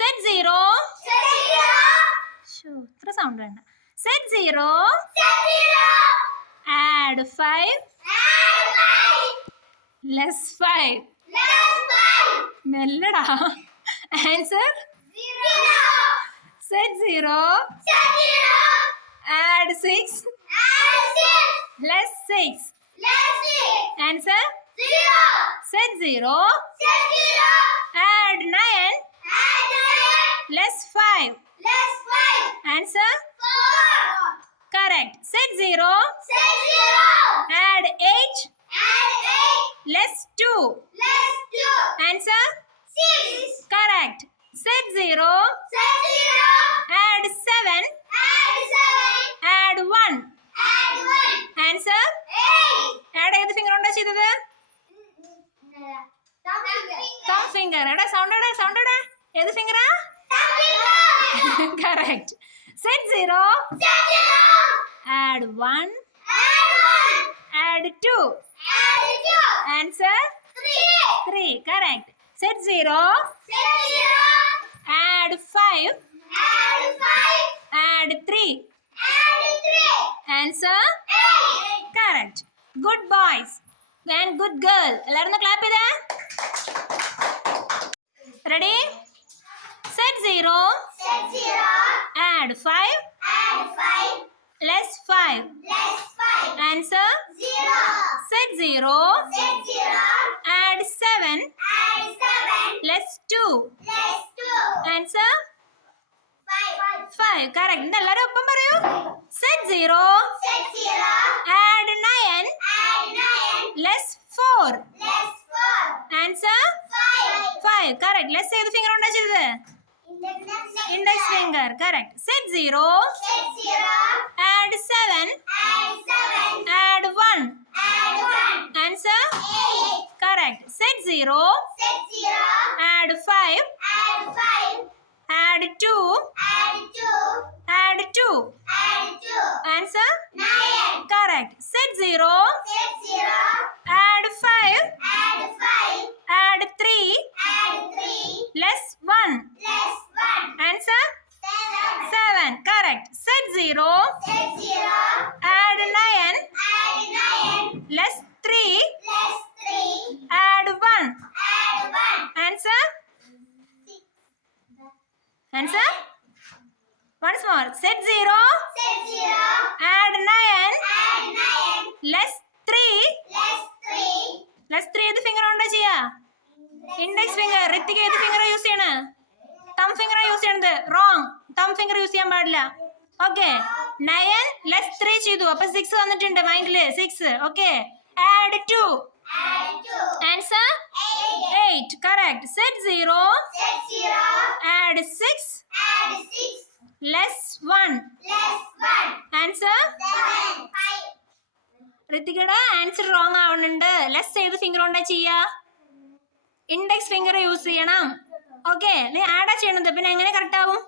Set 0. ഇത്ര സൗണ്ട് വേണ്ട. Set 0. Add 5. Less 5. മെല്ലടാ. Answer? Set 0. Add 6. Less 6. Answer? Set 0. Add 9. Less 5. Answer? Correct. Set 0. Add 8. Less 2. Answer? Correct. Set 0. Add 7. Add 1. Answer? Add ഏത് ഫിംഗർ കൊണ്ടാ ചെയ്തത്? Thumb finger. എടാ സൗണ്ട് എടാ. ഏത് ഫിംഗറാ? Correct. Set 0. Add 1. Add 2. Answer? 3. Correct. Set 0. Add 5. Add 3. Answer? Correct. Good boys and good girl. എല്ലാവരും clap ചെയ്തേ. Ready? Set 0. Add 5. Less 5. Answer? Set 0. Add 7. Less 2. Answer? 5. Correct. എല്ലാവരും ഒപ്പം പറയൂ. Set 0. Add 9. Less 4. Answer? 5. Correct. Less ഏത് ഫിംഗർ കൊണ്ടാ ചെയ്തത്? Index finger. Correct. Set 0. Add 7. Add 1. Answer? Correct. Set 0. Add 5. Add 2. Add 2. Answer? Correct. Set 0. Add 5. Add 3. Less 1. Answer? 7. Correct. Set 0. Add 9. Less 3. Add 1. Answer? Answer? Once more. Set 0. Add 9. Less 3. Less 3 ഏത് ഫിംഗർ കൊണ്ടാ ചെയ്യാ? Index finger. ഋത്തിക്ക് ഏത് ഫിംഗർ യൂസ് ചെയ്യണ? തം ഫിംഗർ യൂസ് ചെയ്യണത്. റോങ്. തം ഫിംഗർ യൂസ് ചെയ്യാൻ പാടില്ല. ഓക്കെ. 9 ലെസ് 3 ചെയ്തു. അപ്പൊ 6 വന്നിട്ടുണ്ട് മൈൻഡില്. 6. ഓക്കെ. Add 2. Answer? 8. Correct. Set 0. Add 6. Less 1. Answer? ഋത്തികയുടെ ആൻസർ റോങ് ആവുന്നുണ്ട്. ലെസ് ഏത് ഫിംഗർ കൊണ്ടാ ചെയ്യാ? ഇൻഡെക്സ് ഫിംഗർ യൂസ് ചെയ്യണം. ഓക്കെ. നീ ആഡാ ചെയ്യണത്. പിന്നെ എങ്ങനെ കറക്റ്റ് ആവും?